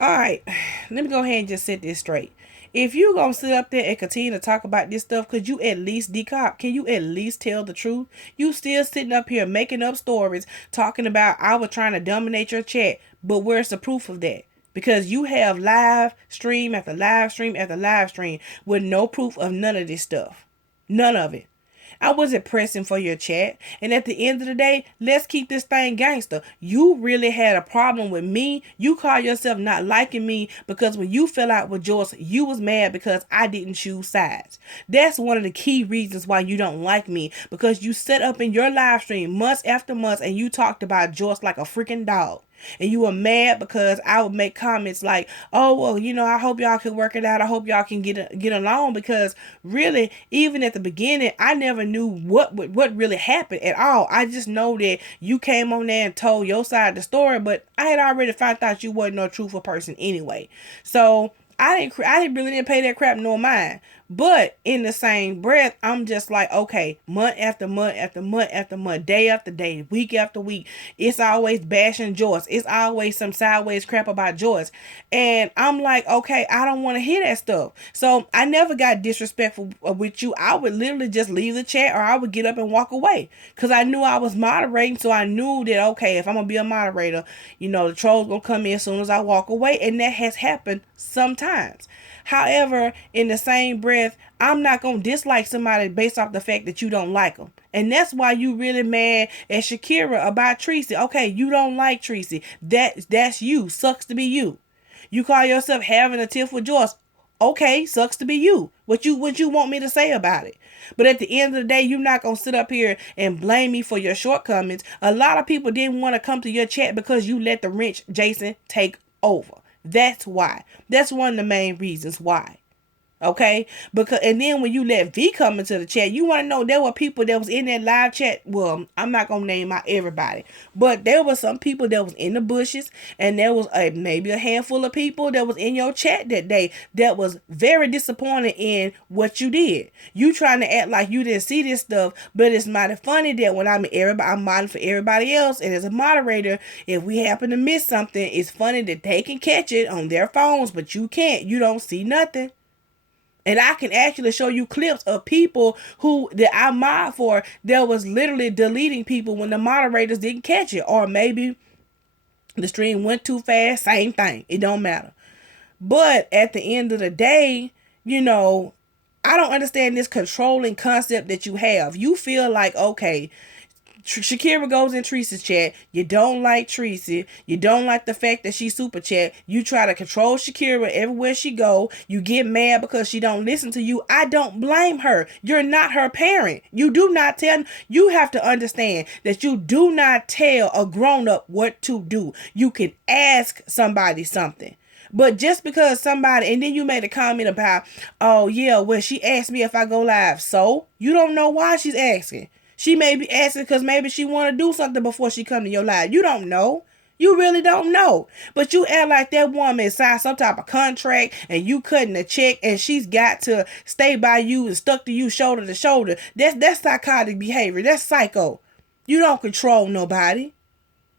All right, let me go ahead and just set this straight. If you gonna sit up there and continue to talk about this stuff, could you at least decop? Can you at least tell the truth? You still sitting up here making up stories, talking about I was trying to dominate your chat, but where's the proof of that? Because you have live stream after live stream after live stream with no proof of none of this stuff. None of it. I wasn't pressing for your chat. And at the end of the day, let's keep this thing gangster. You really had a problem with me. You call yourself not liking me because when you fell out with Joyce, you was mad because I didn't choose sides. That's one of the key reasons why you don't like me, because you set up in your live stream months after months and you talked about Joyce like a freaking dog. And you were mad because I would make comments like, "Oh well, I hope y'all can work it out. I hope y'all can get along." Because really, even at the beginning, I never knew what really happened at all. I just know that you came on there and told your side of the story, but I had already found out you wasn't no truthful person anyway. So I didn't pay that crap no mind. But in the same breath, I'm just like, okay, month after month after month after month, day after day, week after week, it's always bashing Joyce. It's always some sideways crap about Joyce. And I'm like, okay, I don't want to hear that stuff. So I never got disrespectful with you. I would literally just leave the chat or I would get up and walk away. Because I knew I was moderating. So I knew that, okay, if I'm going to be a moderator, the trolls going to come in as soon as I walk away. And that has happened sometimes. However, in the same breath, I'm not going to dislike somebody based off the fact that you don't like them. And that's why you really mad at Shakira about Tracy. Okay, you don't like Tracy. That's you. Sucks to be you. You call yourself having a tiff with Joyce. Okay, sucks to be you. What you want me to say about it? But at the end of the day, you're not gonna sit up here and blame me for your shortcomings. A lot of people didn't want to come to your chat because you let the wrench Jason take over. That's why. That's one of the main reasons why. Okay, because and then when you let V come into the chat, you want to know there were people that was in that live chat. Well, I'm not gonna name out everybody, but there were some people that was in the bushes, and there was maybe a handful of people that was in your chat that day that was very disappointed in what you did. You trying to act like you didn't see this stuff, but it's mighty funny that when I'm modding for everybody else, and as a moderator, if we happen to miss something, it's funny that they can catch it on their phones, but you can't. You don't see nothing. And I can actually show you clips of people who that I mod for that was literally deleting people when the moderators didn't catch it. Or maybe the stream went too fast. Same thing. It don't matter. But at the end of the day, you know, I don't understand this controlling concept that you have. You feel like, okay, Shakira goes in Tracy's chat. You don't like Tracy. You don't like the fact that she super chat. You try to control Shakira everywhere she go. You get mad because she don't listen to you. I don't blame her. You're not her parent. You do not tell. You have to understand that you do not tell a grown up what to do. You can ask somebody something. But just because somebody, and then you made a comment about, oh yeah, well she asked me if I go live. So you don't know why she's asking. She may be asking because maybe she want to do something before she come to your live. You don't know. You really don't know. But you act like that woman signed some type of contract and you cutting a check and she's got to stay by you and stuck to you shoulder to shoulder. That's psychotic behavior. That's psycho. You don't control nobody.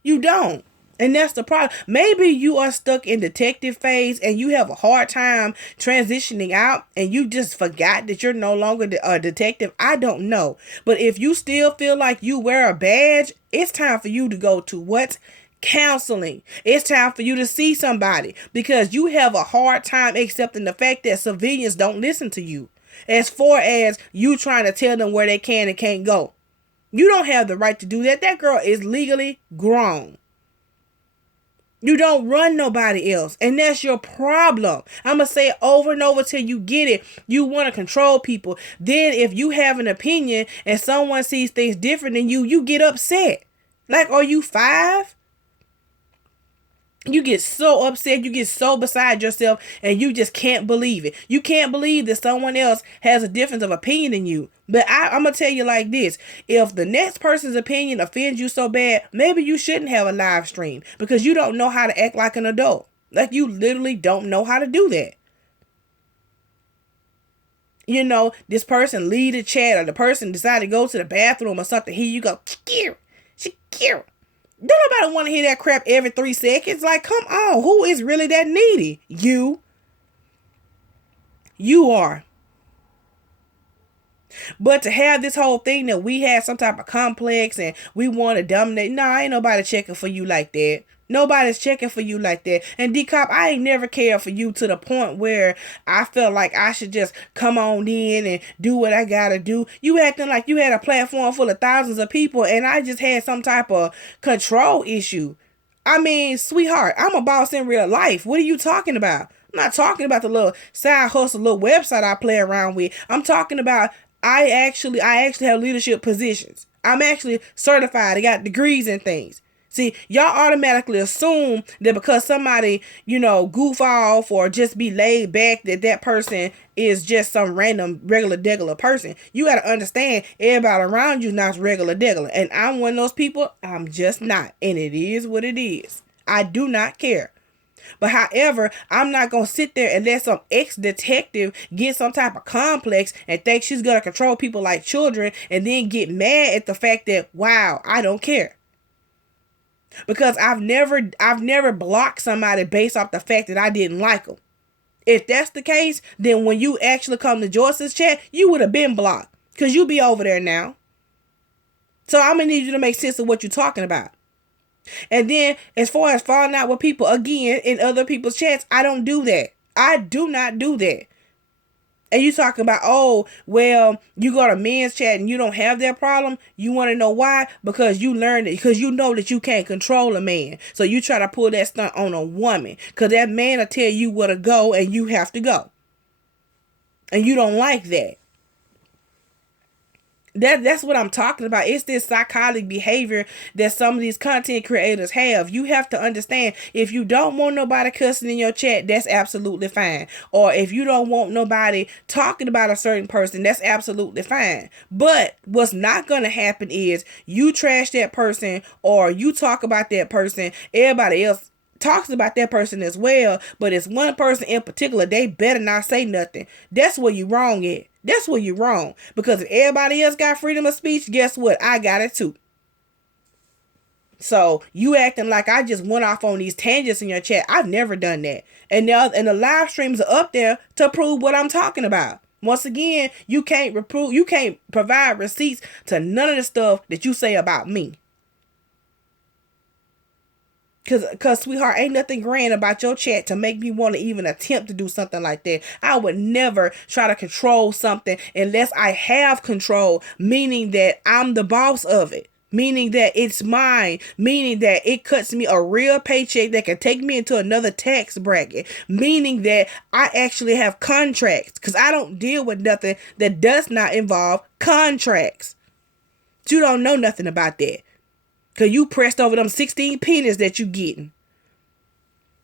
You don't. And that's the problem. Maybe you are stuck in detective phase and you have a hard time transitioning out and you just forgot that you're no longer a detective. I don't know. But if you still feel like you wear a badge, it's time for you to go to what? Counseling. It's time for you to see somebody because you have a hard time accepting the fact that civilians don't listen to you. As far as you trying to tell them where they can and can't go. You don't have the right to do that. That girl is legally grown. You don't run nobody else. And that's your problem. I'm going to say it over and over till you get it. You want to control people. Then if you have an opinion and someone sees things different than you get upset. Like, are you 5? You get so upset, you get so beside yourself, and you just can't believe it. You can't believe that someone else has a difference of opinion than you. But I'm going to tell you like this. If the next person's opinion offends you so bad, maybe you shouldn't have a live stream because you don't know how to act like an adult. Like you literally don't know how to do that. This person lead a chat or the person decided to go to the bathroom or something. Here you go. Shakira. Don't nobody want to hear that crap every 3 seconds. Like, come on. Who is really that needy? You. You are. But to have this whole thing that we had some type of complex and we want to dominate, nah, ain't nobody checking for you like that. Nobody's checking for you like that. And D-Cop, I ain't never cared for you to the point where I felt like I should just come on in and do what I gotta do. You acting like you had a platform full of thousands of people and I just had some type of control issue. I mean, sweetheart, I'm a boss in real life. What are you talking about? I'm not talking about the little side hustle, little website I play around with. I'm talking about I actually have leadership positions. I'm actually certified. I got degrees and things. See, y'all automatically assume that because somebody, goof off or just be laid back, that person is just some random regular degular person. You got to understand, everybody around you not regular degular. And I'm one of those people, I'm just not. And it is what it is. I do not care. But however, I'm not going to sit there and let some ex-detective get some type of complex and think she's going to control people like children and then get mad at the fact that, wow, I don't care. Because I've never blocked somebody based off the fact that I didn't like them. If that's the case, then when you actually come to Joyce's chat, you would have been blocked. Because you be over there now. So I'm going to need you to make sense of what you're talking about. And then as far as falling out with people, again, in other people's chats, I don't do that. I do not do that. And you talking about, oh, well, you go to men's chat and you don't have that problem. You want to know why? Because you learned it. Because you know that you can't control a man. So you try to pull that stunt on a woman. Because that man will tell you where to go and you have to go. And you don't like that. That's what I'm talking about. It's this psychotic behavior that some of these content creators have. You have to understand, if you don't want nobody cussing in your chat, that's absolutely fine. Or if you don't want nobody talking about a certain person, that's absolutely fine. But what's not going to happen is you trash that person or you talk about that person, everybody else talks about that person as well, but it's one person in particular, they better not say nothing. That's where you wrong at. That's where you're wrong. Because if everybody else got freedom of speech, guess what? I got it too. So you acting like I just went off on these tangents in your chat. I've never done that. And the live streams are up there to prove what I'm talking about. Once again, you can't provide receipts to none of the stuff that you say about me. Cause sweetheart, ain't nothing grand about your chat to make me want to even attempt to do something like that. I would never try to control something unless I have control, meaning that I'm the boss of it. Meaning that it's mine. Meaning that it cuts me a real paycheck that can take me into another tax bracket. Meaning that I actually have contracts. Because I don't deal with nothing that does not involve contracts. You don't know nothing about that. Because you pressed over them 16 pennies that you getting.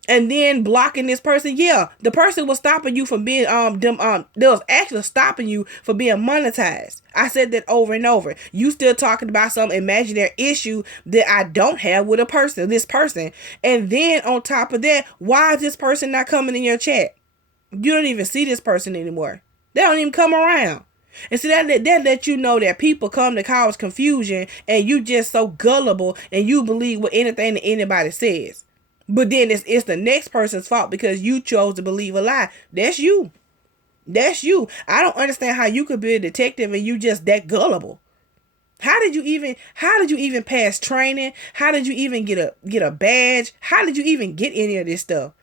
And then blocking this person. Yeah, the person was stopping you from being, they was actually stopping you from being monetized. I said that over and over. You still talking about some imaginary issue that I don't have with this person. And then on top of that, why is this person not coming in your chat? You don't even see this person anymore. They don't even come around. And so that let you know that people come to cause confusion and you just so gullible and you believe what anything that anybody says. But then it's the next person's fault because you chose to believe a lie. That's you. That's you. I don't understand how you could be a detective and you just that gullible. How did you even pass training? How did you even get a badge? How did you even get any of this stuff?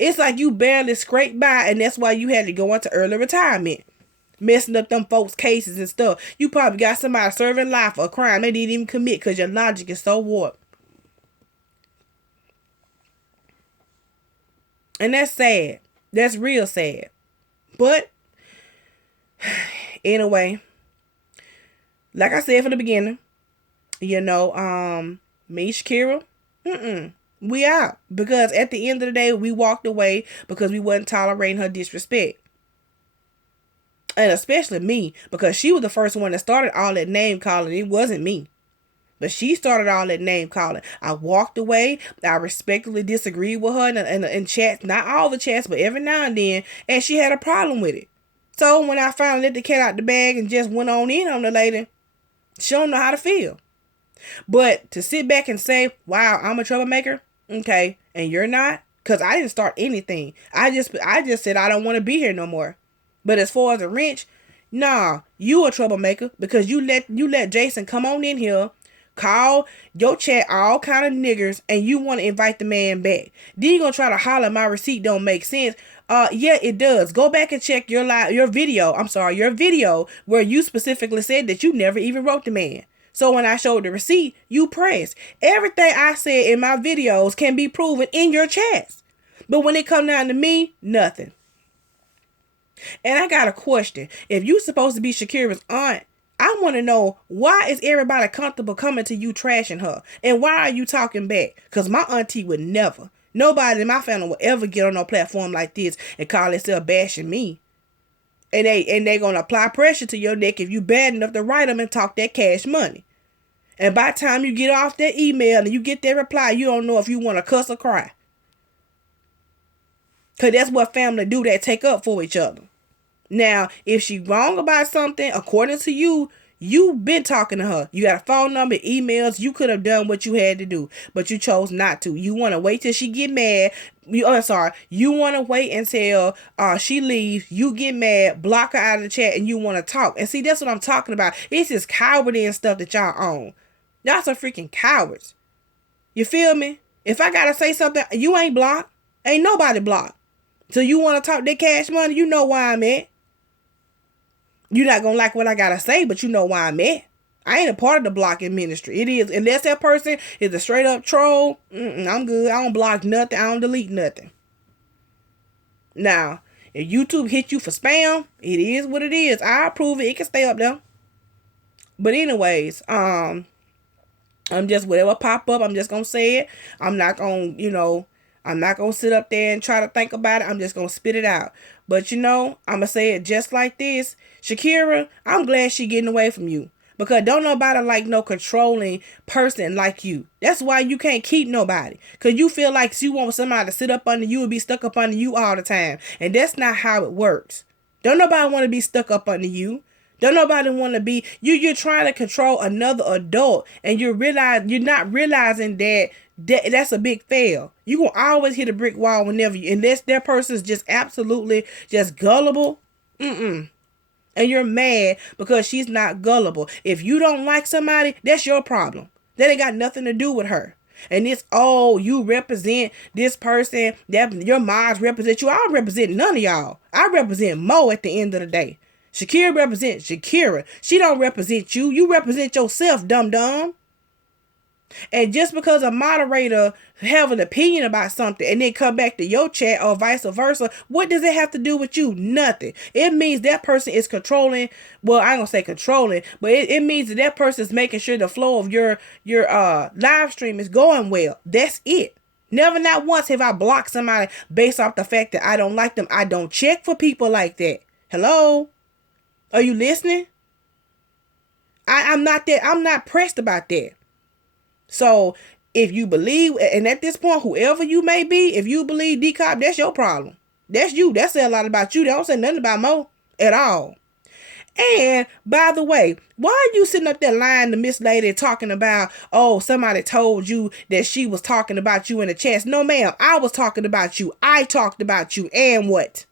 It's like you barely scraped by and that's why you had to go into early retirement. Messing up them folks' cases and stuff. You probably got somebody serving life for a crime they didn't even commit because your logic is so warped. And that's sad. That's real sad. But anyway, like I said from the beginning, me, Shakira, we out. Because at the end of the day, we walked away because we wasn't tolerating her disrespect. And especially me, because she was the first one that started all that name calling. It wasn't me. But she started all that name calling. I walked away. I respectfully disagreed with her in chats. Not all the chats, but every now and then. And she had a problem with it. So when I finally let the cat out the bag and just went on in on the lady, she don't know how to feel. But to sit back and say, wow, I'm a troublemaker, okay, and you're not, because I didn't start anything. I just said I don't want to be here no more. But as far as the wrench, nah, you a troublemaker because you let Jason come on in here, call your chat all kind of niggers, and you want to invite the man back. Then you gonna try to holler my receipt don't make sense. Yeah, it does. Go back and check your video where you specifically said that you never even wrote the man. So when I showed the receipt, you pressed. Everything I said in my videos can be proven in your chats. But when it come down to me, nothing. And I got a question. If you supposed to be Shakira's aunt, I want to know, why is everybody comfortable coming to you trashing her? And why are you talking back? Because my auntie would never. Nobody in my family would ever get on no platform like this and call themselves bashing me. And they gonna apply pressure to your neck if you bad enough to write them and talk that cash money. And by the time you get off that email and you get that reply, you don't know if you want to cuss or cry. Because that's what family do, that take up for each other. Now, if she wrong about something, according to you, you've been talking to her. You got a phone number, emails. You could have done what you had to do, but you chose not to. You want to wait till she get mad. You want to wait until she leaves. You get mad, block her out of the chat, and you want to talk. And see, that's what I'm talking about. It's this cowardice and stuff that y'all own. Y'all some freaking cowards. You feel me? If I gotta say something, you ain't blocked. Ain't nobody blocked. So you want to talk that cash money, you know why I'm at. You're not going to like what I got to say, but you know why I'm at. I ain't a part of the blocking ministry. It is, unless that person is a straight up troll, I'm good. I don't block nothing. I don't delete nothing. Now, if YouTube hit you for spam, it is what it is. I approve it. It can stay up there. But anyways, I'm just, whatever pop up, I'm just going to say it. I'm not going to sit up there and try to think about it. I'm just going to spit it out. But I'm going to say it just like this. Shakira, I'm glad she getting away from you. Because don't nobody like no controlling person like you. That's why you can't keep nobody. Because you feel like you want somebody to sit up under you and be stuck up under you all the time. And that's not how it works. Don't nobody want to be stuck up under you. Don't nobody want to be, you're trying to control another adult. And you're not realizing that's a big fail. You gonna always hit a brick wall unless that person's just absolutely just gullible. And you're mad because she's not gullible. If you don't like somebody, that's your problem. That ain't got nothing to do with her. And you represent this person, that your moms represent you. I don't represent none of y'all. I represent Mo at the end of the day. Shakira represents Shakira. She don't represent you. You represent yourself, dum-dum. And just because a moderator have an opinion about something and then come back to your chat or vice versa, what does it have to do with you? Nothing. It means that person is controlling. Well, I ain't gonna say controlling, but it means that person is making sure the flow of your live stream is going well. That's it. Never, not once have I blocked somebody based off the fact that I don't like them. I don't check for people like that. Hello? Are you listening? I'm not pressed about that. So if you believe, and at this point, whoever you may be, if you believe D-Cop, that's your problem. That's you. That says a lot about you. They don't say nothing about Mo at all. And by the way, why are you sitting up there lying to Miss Lady talking about, somebody told you that she was talking about you in the chats? No, ma'am. I was talking about you. I talked about you. And what?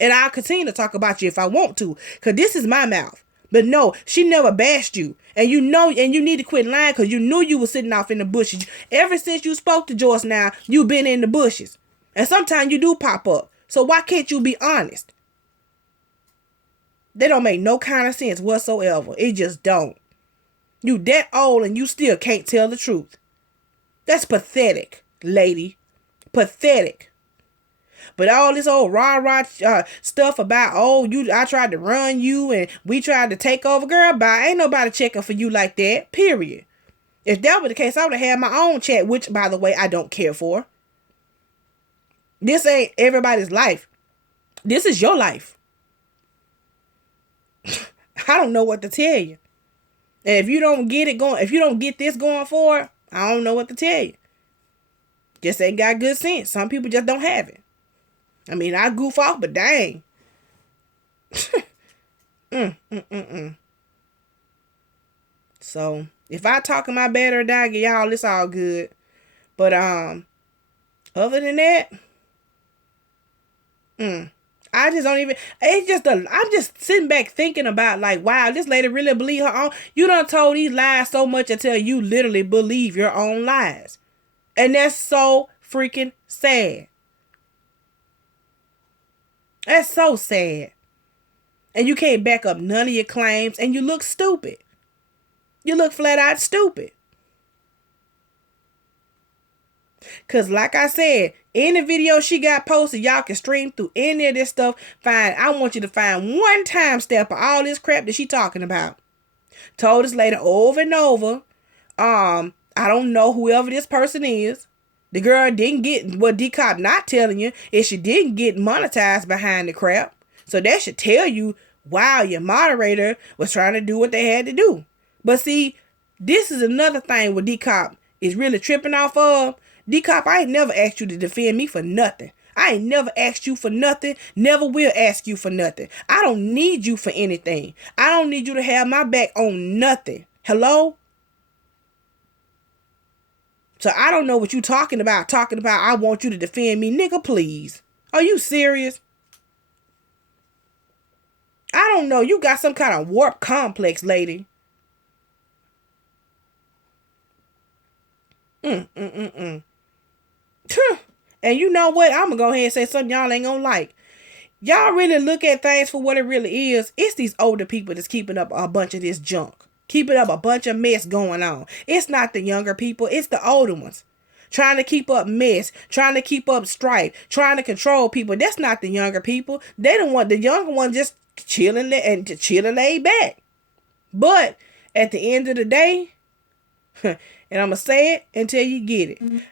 And I'll continue to talk about you if I want to, because this is my mouth. But no, she never bashed you. And you need to quit lying, because you knew you were sitting off in the bushes. Ever since you spoke to Joyce now, you've been in the bushes. And sometimes you do pop up. So why can't you be honest? They don't make no kind of sense whatsoever. It just don't. You that old and you still can't tell the truth. That's pathetic, lady. Pathetic. But all this old rah-rah stuff about, I tried to run you and we tried to take over. Girl, bye. Ain't nobody checking for you like that. Period. If that were the case, I would have had my own chat, which, by the way, I don't care for. This ain't everybody's life. This is your life. I don't know what to tell you. And if you don't get this going forward, I don't know what to tell you. Just ain't got good sense. Some people just don't have it. I mean, I goof off, but dang. So, If I talk in my bed or die, y'all, it's all good. But other than that, I just don't even. It's just I'm just sitting back thinking about like, wow, this lady really believe her own. You done told these lies so much until you literally believe your own lies, and that's so freaking sad. That's so sad. And you can't back up none of your claims, and you look stupid. You look flat out stupid. Because like I said, any video she got posted, y'all can stream through any of this stuff. I want you to find one time step of all this crap that she talking about. Told this lady over and over, I don't know whoever this person is. The girl didn't get what D-Cop not telling you is she didn't get monetized behind the crap. So that should tell you, wow, your moderator was trying to do what they had to do. But see, this is another thing where D-Cop is really tripping off of. D-Cop, I ain't never asked you to defend me for nothing. I ain't never asked you for nothing. Never will ask you for nothing. I don't need you for anything. I don't need you to have my back on nothing. Hello? So I don't know what you talking about. I want you to defend me. Nigga, please. Are you serious? I don't know. You got some kind of warped complex, lady. And you know what? I'm going to go ahead and say something y'all ain't going to like. Y'all really look at things for what it really is. It's these older people that's keeping up a bunch of this junk. Keeping up a bunch of mess going on. It's not the younger people. It's the older ones. Trying to keep up mess. Trying to keep up strife. Trying to control people. That's not the younger people. They don't want the younger ones just chilling laid back. But at the end of the day, and I'm going to say it until you get it.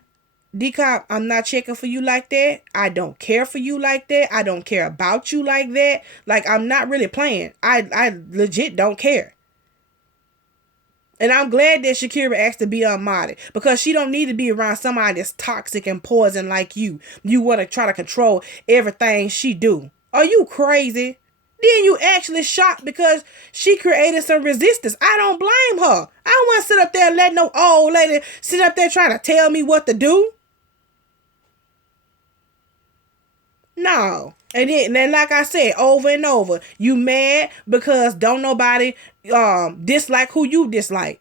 D-Cop, I'm not checking for you like that. I don't care for you like that. I don't care about you like that. Like, I'm not really playing. I legit don't care. And I'm glad that Shakira asked to be unmodded, because she don't need to be around somebody that's toxic and poison like you. You want to try to control everything she do. Are you crazy? Then you actually shocked because she created some resistance. I don't blame her. I don't want to sit up there and let no old lady sit up there trying to tell me what to do. No. And then like I said, over and over, you mad because don't nobody dislike who you dislike.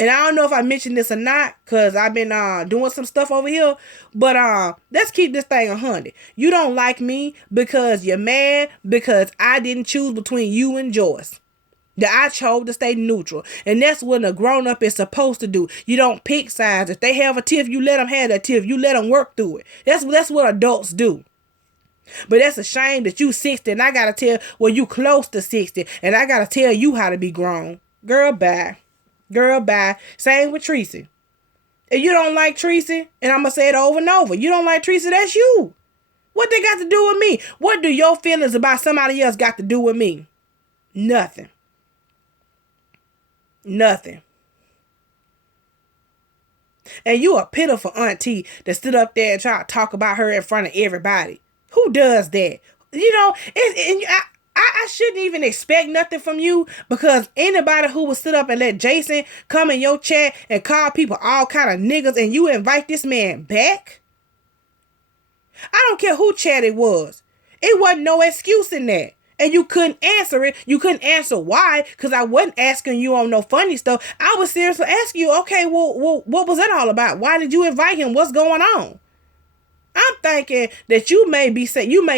And I don't know if I mentioned this or not, because I've been doing some stuff over here. But let's keep this thing 100. You don't like me because you're mad because I didn't choose between you and Joyce. That I chose to stay neutral. And that's what a grown-up is supposed to do. You don't pick sides. If they have a tiff, you let them have that tiff. You let them work through it. That's what adults do. But that's a shame that you 60 and I gotta tell, well, you close to 60 and I gotta tell you how to be grown. Girl, bye. Girl, bye. Same with Tracy. If you don't like Tracy, and I'm gonna say it over and over, you don't like Tracy, that's you. What they got to do with me? What do your feelings about somebody else got to do with me? Nothing. Nothing. And you a pitiful auntie that stood up there and try to talk about her in front of everybody. Who does that? You know, I shouldn't even expect nothing from you, because anybody who would sit up and let Jason come in your chat and call people all kind of niggas and you invite this man back? I don't care who chat it was. It wasn't no excuse in that. And you couldn't answer it. You couldn't answer why, because I wasn't asking you on no funny stuff. I was seriously asking you, okay, well, what was that all about? Why did you invite him? What's going on? I'm thinking that you may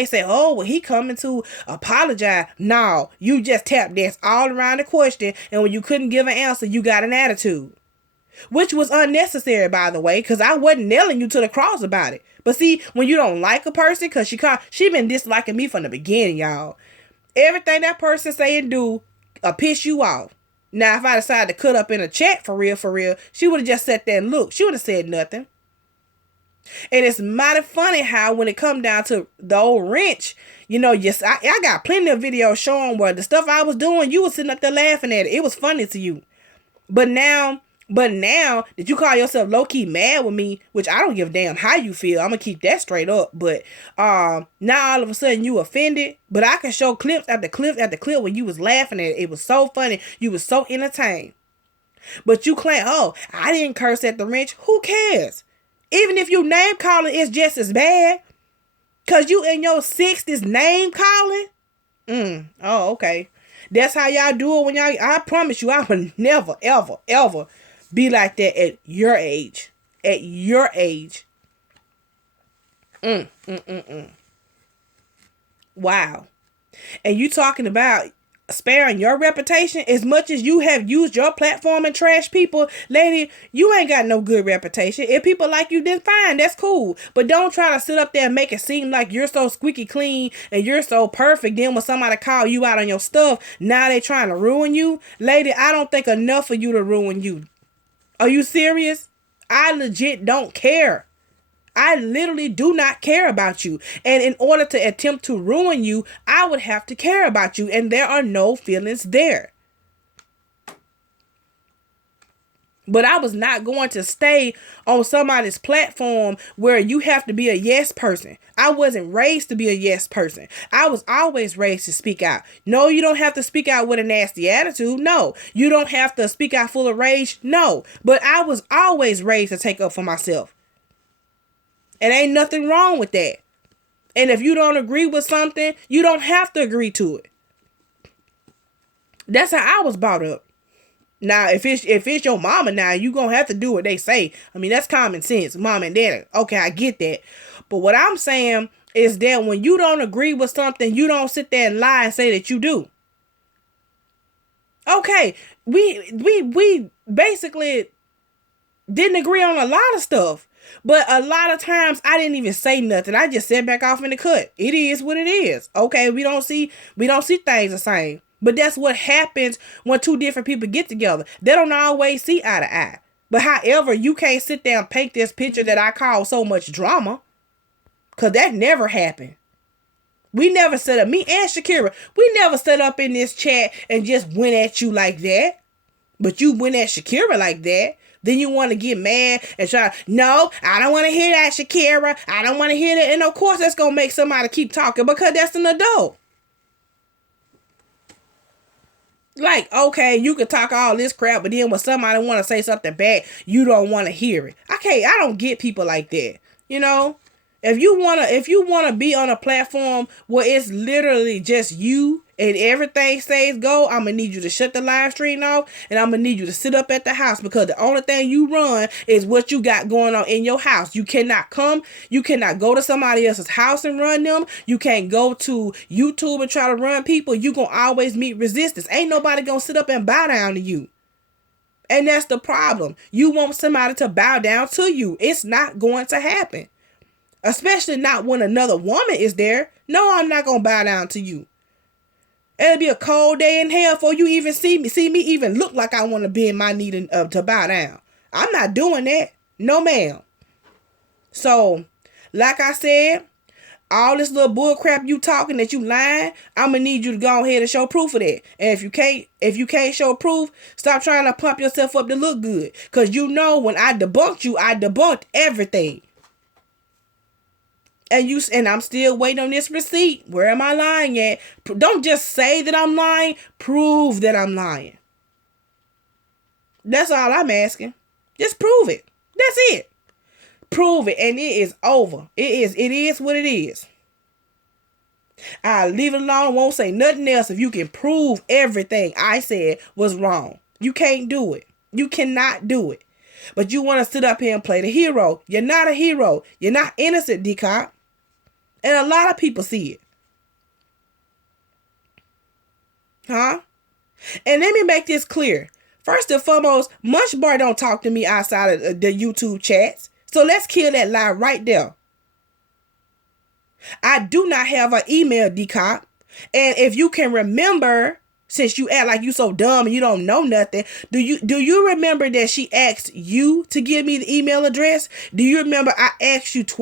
say, oh, well, he coming to apologize. No, you just tap dance all around the question, and when you couldn't give an answer, you got an attitude. Which was unnecessary, by the way, because I wasn't nailing you to the cross about it. But see, when you don't like a person, because she been disliking me from the beginning, y'all. Everything that person say and do piss you off. Now, if I decided to cut up in a chat for real, she would have just sat there and looked. She would have said nothing. And it's mighty funny how when it come down to the old wrench, you know, yes, I got plenty of videos showing where the stuff I was doing, you was sitting up there laughing at it. It was funny to you. But now that you call yourself low-key mad with me, which I don't give a damn how you feel, I'm gonna keep that straight up. But now all of a sudden you offended. But I can show clips after clip after clip where you was laughing at it. It was so funny. You was so entertained. But you claim, oh, I didn't curse at the wrench. Who cares? Even if you name calling, it's just as bad. Because you in your 60s name calling? Oh, okay. That's how y'all do it when y'all... I promise you, I would never, ever, ever be like that at your age. At your age. Wow. And you talking about sparing your reputation as much as you have used your platform and trash people. Lady, you ain't got no good reputation. If people like you, then fine, that's cool. But don't try to sit up there and make it seem like you're so squeaky clean and you're so perfect. Then when somebody call you out on your stuff, now they trying to ruin you. Lady, I don't think enough of you to ruin you. Are you serious? I legit don't care. I literally do not care about you. And in order to attempt to ruin you, I would have to care about you. And there are no feelings there. But I was not going to stay on somebody's platform where you have to be a yes person. I wasn't raised to be a yes person. I was always raised to speak out. No, you don't have to speak out with a nasty attitude. No, you don't have to speak out full of rage. No, but I was always raised to take up for myself. And ain't nothing wrong with that. And if you don't agree with something, you don't have to agree to it. That's how I was brought up. Now, if it's your mama now, you gonna have to do what they say. I mean, that's common sense, mom and dad. Okay, I get that. But what I'm saying is that when you don't agree with something, you don't sit there and lie and say that you do. Okay, we basically didn't agree on a lot of stuff. But a lot of times I didn't even say nothing. I just sat back off in the cut. It is what it is. Okay, we don't see things the same. But that's what happens when two different people get together. They don't always see eye to eye. But however, you can't sit there and paint this picture that I call so much drama. Because that never happened. We never set up, me and Shakira, we never set up in this chat and just went at you like that. But you went at Shakira like that. Then you want to get mad and try, no, I don't want to hear that, Shakira. I don't want to hear that. And of course, that's going to make somebody keep talking because that's an adult. Like, okay, you can talk all this crap, but then when somebody want to say something bad, you don't want to hear it. Okay, I don't get people like that. You know, if you wanna be on a platform where it's literally just you and everything stays go, I'm gonna need you to shut the live stream off, and I'm gonna need you to sit up at the house because the only thing you run is what you got going on in your house. You cannot go to somebody else's house and run them. You can't go to YouTube and try to run people. You gonna always meet resistance. Ain't nobody gonna sit up and bow down to you. And that's the problem. You want somebody to bow down to you. It's not going to happen. Especially not when another woman is there. No, I'm not gonna bow down to you. It'll be a cold day in hell before you even see me even look like I want to bend my knee to bow down. I'm not doing that. No, ma'am. So, like I said, all this little bull crap you talking that you lying, I'm gonna need you to go ahead and show proof of that. And if you can't show proof, stop trying to pump yourself up to look good. Cause you know when I debunked you, I debunked everything. And I'm still waiting on this receipt. Where am I lying at? Don't just say that I'm lying. Prove that I'm lying. That's all I'm asking. Just prove it. That's it. Prove it. And it is over. It is what it is. I'll leave it alone. Won't say nothing else if you can prove everything I said was wrong. You can't do it. You cannot do it. But you want to sit up here and play the hero. You're not a hero. You're not innocent, D-Cop. And a lot of people see it. Huh? And let me make this clear. First and foremost, Munch Bar don't talk to me outside of the YouTube chats. So let's kill that lie right there. I do not have an email, D-Cop. And if you can remember, since you act like you so dumb and you don't know nothing, do you remember that she asked you to give me the email address? Do you remember I asked you twice?